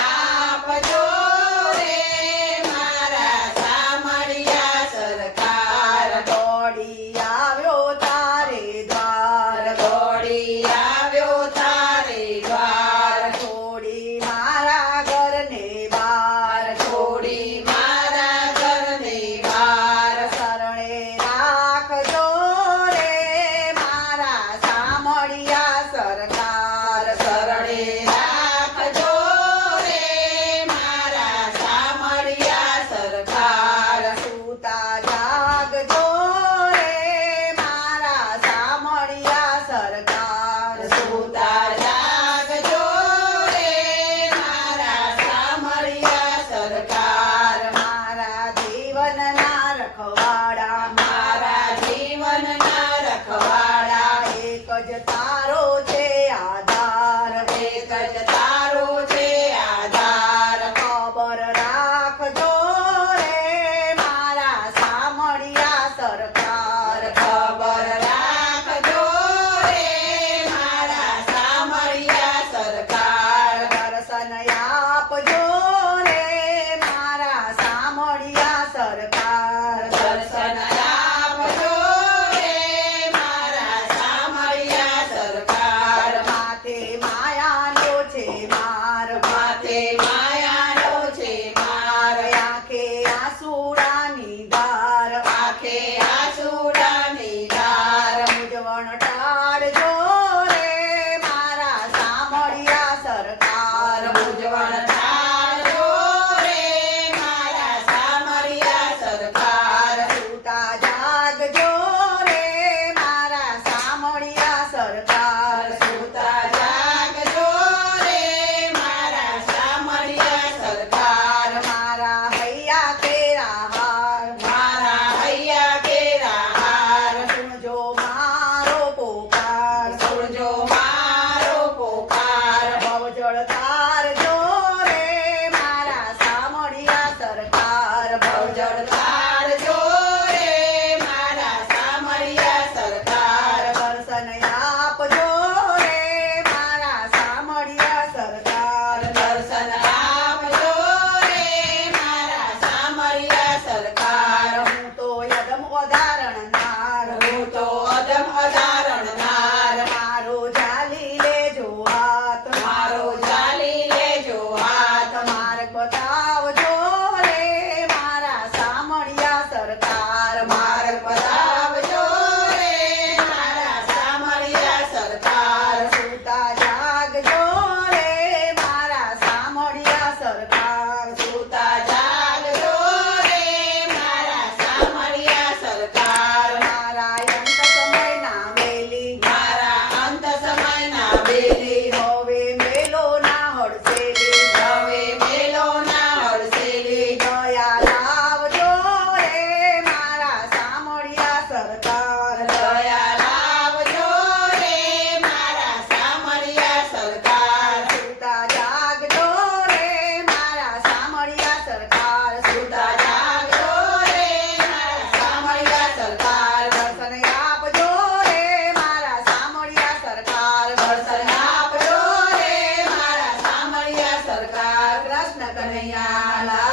આપજો રે મારા સામળિયા સરકાર દોડી આવ્યો તારે દ્વાર દોડી આવ્યો તારે દ્વાર છોડી મારા ઘરને બાર છોડી મારા ઘરને બહાર શરણે રાખજો રે મારા સામળિયા સરકાર શરણે રાખજો રે મારા સામળિયા સરકાર સૂતા જાગજો રે મારા સામળિયા સરકાર સૂતા જાગજો રે મારા સામળિયા સરકાર મારા જીવનના રખવાડા મારા જીવનના રખવાડા એક જ તારો છે આધાર એક જ તારો છે આધાર ખબર રાખજો રે મારા સામળિયા સરકાર ખબર રાખજો રે મારા સામળિયા સરકાર દર્શન આપજો રે મારા સામળિયા સરકાર દર્શન આપજો રે મારા સામળિયા સરકાર માથે માયાનો છે માર માથે માયાનો છે માર આંખે આંસુડાની ધાર આંખે આંસુડાની ધાર મૂંઝવણ ટાળજો રે મારા સામળિયા સરકાર મૂંઝવણ ટાળજો રે મારા સામળિયા સરકાર સૂતા જાગજો રે મારા સામળિયા સરકાર સૂતા જાગજો રે મારા સામળિયા સરકાર મારા હૈયા કેરા હાર મારા હૈયા કેરા હાર સુણજો મારો પોકાર સુણજો મારો પોકાર ભવજળ તારજો રે મારા સામળિયા સરકાર ભવજળ તારજો રે મારા સામળિયા સરકાર દર્શન આપજો રે મારા સામળિયા સરકાર દર્શન આપજો રે મારા સામળિયા સરકાર હું તો યદમ વધારણનાર હું તો અદમ અધારણનાર મારો જાલી લેજો હાથ મારો ચાલી લેજો હાથ માર્ગ બતાવજો રે મારા સામળિયા સરકાર માર્ગ બતાવજો રે મારા સામળિયા સરકાર સૂતા જાગજો રે મારા સામળિયા સરકાર સૂતા જાગજો રે મારા સામળિયા સરકાર મારા અંત સમયના વેલી મારા અંત સમયના બેલી હવે મેલો ના હડસેલી હવે મેલો ના હડસેલી દયા લાવજો રે મારા સામળિયા સરકાર દયા લાવજો રે મારા સામળિયા સરકાર સૂતા જાગજો રે મારા સામળિયા સરકાર સૂતા જાગજો રે મારા સામળિયા સરકાર દર્શન આપજો રે મારા સામળિયા સરકાર દર્શન આપજો રે મારા સામળિયા સરકાર કૃષ્ણ કનૈયા લાલ